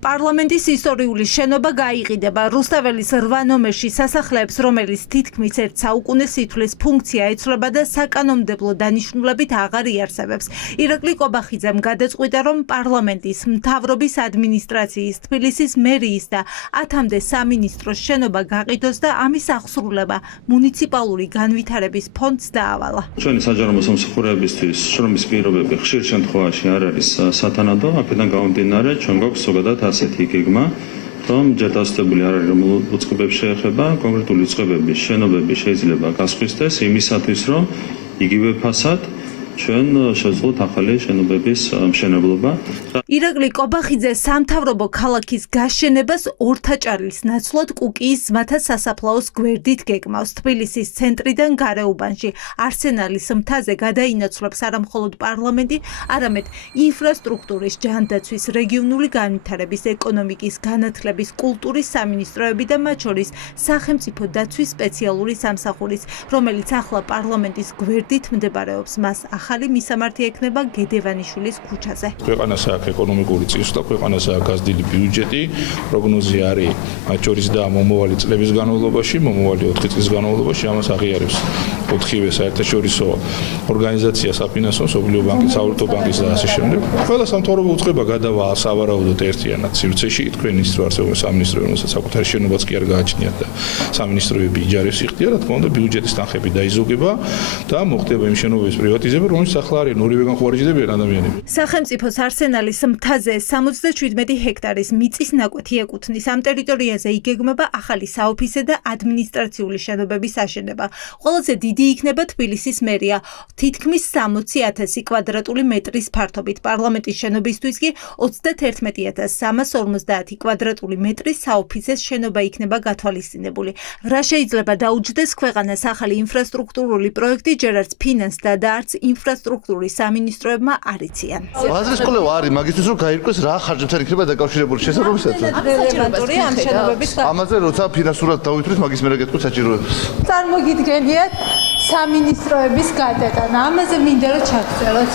პარლამენტის ისტორიული შენობა გაიყიდება. რუსთაველის 8 ნომერში სასახლეებს, რომელიც თითქმის ერთ საუკუნეს ითვლის ფუნქცია ეცვლება და საკანონმდებლო დანიშნულებით აღარ იარსებებს. ირაკლი კობახიძემ გადაწყვიტა, რომ პარლამენტის, მთავრობის ადმინისტრაციის, თბილისის მერიის და 10-მდე სამინისტროს შენობა გაყიდოს და ამის აღსრულება მუნიციპალური განვითარების ფონდს დაავალა. ჩვენი საჯარო მოსამსახურეებისთვის შრომის პირობები ხშირ შემთხვევაში არ არის სათანადო, აქედან გამომდინარე ჩვენ გვაქვს ზოგადად ასეთი გეგმა, რომ ჯერ დასწრებული არ არის, რომ უწყებებს შეეხება, კონკრეტული უწყებების შენობები შეიძლება გასხვისდეს იმისათვის, რომ იგივე ფასად ჩვენ შევძლოთ ახალი შენობების მშენებლობა. ირაკლი კობახიძე სამთავრობო ქალაქის გაშენებას ორთაჭალის ნაცვლად კუკიის ძმათა სასაფლაოს გვერდით გეგმავს. თბილისის ცენტრიდან გარეუბანში არსენალის მთაზე გადაინაცვლებს არა მხოლოდ პარლამენტი, არამედ ინფრასტრუქტურის, ჯანდაცვის, რეგიონული განვითარების, ეკონომიკის, განათლების, კულტურის სამინისტროები და მათ შორის სახელმწიფო დაცვის სპეციალური სამსახურის, რომელიც ახლა პარლამენტის გვერდით მდებარეობს. მას ახალი მისამართი ექნება გედევანიშვილის ქუჩაზე. ქვეყანას აქვს ეკონომიკური წინსვლა, ქვეყანას აქვს გაზრდილი ბიუჯეტი, პროგნოზი არის მათ შორის და მომავალი წლების განმავლობაში, მომავალი 4 წლის განმავლობაში ამას აღიარებს 4-ვე საერთაშორისო ორგანიზაცია საფინანსო, მსოფლიო ბანკი, სავალუტო ბანკი და ასე შემდეგ. ყველა სამთავრობო უწყება გადავა სავარაუდოდ ერთიანად სივრცეში, თქვენ ის თუ არსებობს სამინისტრო, რომელსაც საკუთარი შენობაც კი არ გააჩნიათ და სამინისტროები იჯარებს იხდიან, რა თქმა უნდა, ბიუჯეტის თანხები დაიზოგება და მოხდება იმ შენობების პრივატიზება, რომელიც ახლა არის ორივე განხوارჯდებიან ადამიანები. სახელმწიფოს არსენალის მთაზე 77 ჰექტარის მიწის ნაკვეთი ეკუთვნის. ამ ტერიტორიაზე იგეგმება ახალი საოფისე და ადმინისტრაციული შენობების აშენება. ყველაზე დიდი იქნება თბილისის მერია, თითქმის 60,000 კვადრატული მეტრის ფართობით. პარლამენტის შენობისთვის კი 31,350 კვადრატული მეტრის საოფისეს შენობა იქნება გათვალისწინებული. რა შეიძლება დაუჯდეს ქვეყანას ახალი ინფრასტრუქტურული პროექტი, ჯერ არც ფინანსთა და არც ინფრასტრუქტურის სამინისტროებმა არ იციან. აზრის კვლევა არის მაგისთვის, რომ გაირკვეს რა ხარჯებთან იქნება დაკავშირებული შესაძლებლობისათვის. რელევანტური ამ შენობების ამაზე როცა ფინანსურად დავითვლით, მაგის მერე გეტყვით საჭიროებას. წარმოგიდგენიათ სამინისტროების გადატანა. ამაზე მინდა რომ ჩაგწეროთ.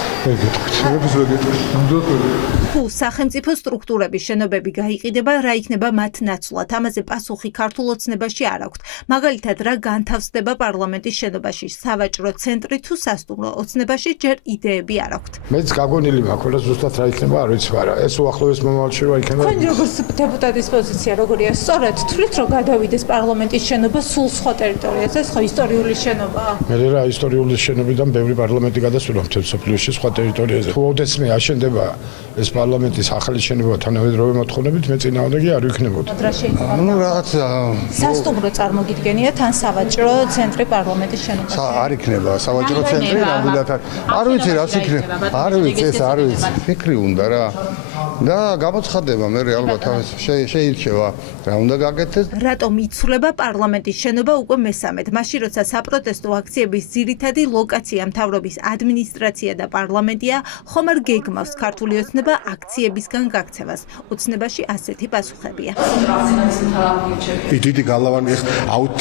თუ სახელმწიფო სტრუქტურების შენობები გაიყიდება, რა იქნება მათ ნაცვლად? ამაზე პასუხი ქართულ ოცნებაში არ აქვთ. მაგალითად, რა განთავსდება პარლამენტის შენობაში, სავაჭრო ცენტრი თუ სასტუმრო? ოცნებაში ჯერ იდეები არ აქვთ. მეც გაგონილი მაქვს, რა ზუსტად რა იქნება, არ ვიცი, მაგრამ ეს უახლოეს მომავალში რა იქნება. თქვენ როგორც დეპუტატის პოზიცია როგორია? სწორედ თვლით, რომ გადავიდეს პარლამენტის შენობა სულ სხვა ტერიტორიაზე, ხო ისტორიული შენობაა? მე რა ისტორიული შენობიდან ბევრი პარლამენტი გადასულა მთელ სოფლიოში სხვა ტერიტორიაზე. თუ ოდესმე აშენდება ეს პარლამენტის ახალი შენობა თანამედროვე მოთხოვნებით, მე წინააღმდეგი არ ვიქნებოდი. რა შეიძლება? ნუ რაღაც სასტუმრო წარმოგიდგენიათ ან სავაჭრო ცენტრი პარლამენტის შენობაში? არ იქნება სავაჭრო ცენტრი, ნამდვილად არ ვიცი რას იქნება. არ ვიცი ეს, არ ვიცი. ფიქრი უნდა რა. და გამოცხადება მე ალბათ შეირჩევა რა უნდა გაკეთდეს. რატომ იცვლება პარლამენტის შენობა უკვე მესამედ? მაშინ როცა საპროტესტო აქციების ძირითადი ლოკაცია მთავრობის ადმინისტრაცია და პარლამენტია, ხომ არ გეგმავს ქართული ოცნება აქციებისგან გაქცევას? ოცნებაში ასეთი პასუხებია. დიდი გალავანი,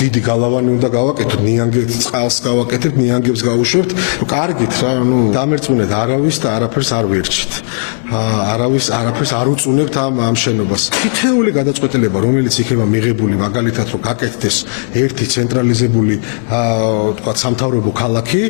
დიდი გალავანი უნდა გავაკეთოთ, ნიანგებს წყალს გავაკეთებთ, ნიანგებს გავუშვებთ. კარგით რა, ნუ დამერწმუნეთ არავის და არაფერს არ ვერჩით. არაფერს არ უწუნებთ ამ შენობას. თითეული გადაწყვეტილება, რომელიც იქნება მიღებული, მაგალითად, რომ გაკეთდეს ერთი ცენტრალიზებული, თქვა სამთავრობო ქალაქი,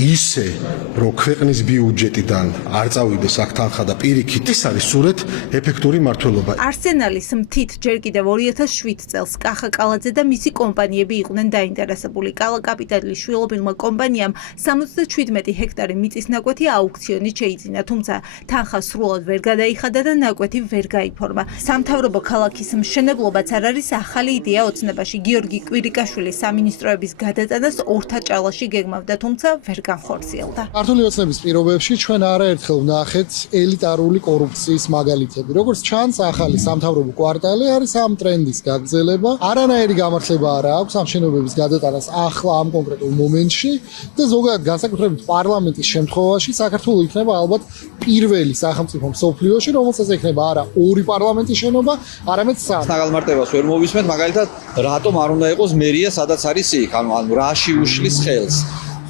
ისე, რომ ქვეყნის ბიუჯეტიდან არ წავიდეს აქ თანხა და პირიქით, ის არის სრულად ეფექტური მმართველობა. არსენალის მთით ჯერ კიდევ 2007 წელს კახა კალაძე და მისი კომპანიები იყვნენ დაინტერესებული. კალა კაპიტალის შვილობილმა კომპანიამ 77 ჰექტარი მიწის ნაკვეთი აუქციონით შეიძინა, თუმცა თანხა სრულად ვერ გადაიხადა და ნაკვეთი ვერ გაიფორმა. სამთავრობო ქალაქის მშენებლობაც არ არის ახალი იდეა ოცნებაში. გიორგი კვირიკაშვილის სამინისტროების გადატანას ორთაჭალაში გეგმავდა, თუმცა ვერ განხორციელდა. ქართული ოცნების პირობებში ჩვენ არაერთხელ ვნახეთ ელიტარული კორუფციის მაგალითები. როგორც ჩანს, ახალი სამთავრობო კვარტალი არის ამ ტრენდის გაგრძელება. არანაირი გამართლება არ აქვს ამ შენობების გადატანას ახლა ამ კონკრეტულ მომენტში და ზოგადად განსაკუთრებით პარლამენტის შემთხვევაში საქართველოს იქნება ალბათ პირველი სახელმწიფო მსოფლიოში, რომელსაც ექნება არა ორი პარლამენტის შენობა, არამედ სამი. ნაგალმარტებას ვერ მოვისმენთ, მაგალითად, რატომ არ უნდა იყოს მერია, სადაც არის იქ, ანუ რაში უშლის ხელს.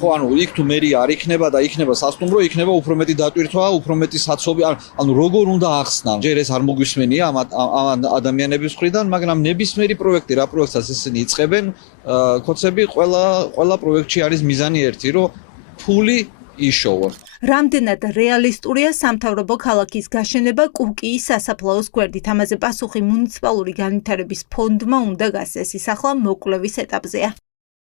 ხო, ანუ იქ თუ მერია არ იქნება და იქნება სასტუმრო, იქნება უფრო მეტი დატვირთვა, უფრო მეტი საცობი, ანუ როგორ უნდა ახსნან. ჯერ ეს არ მოგვისმენია ამ ადამიანების მხრიდან, მაგრამ ნებისმიერი პროექტი, რა პროექტსაც ისინი იწყებენ, კოცები ყველა პროექტში არის მიზანი ერთი, რომ ფული იშოვონ. რამდენად რეალისტურია სამთავრობო ქალაქის გაშენება კუკიის სასაფლაოს გვერდით? ამაზე პასუხი მუნიციპალური განვითარების ფონდმა უნდა გასცეს. ის ახლა მოკვლევის ეტაპზეა.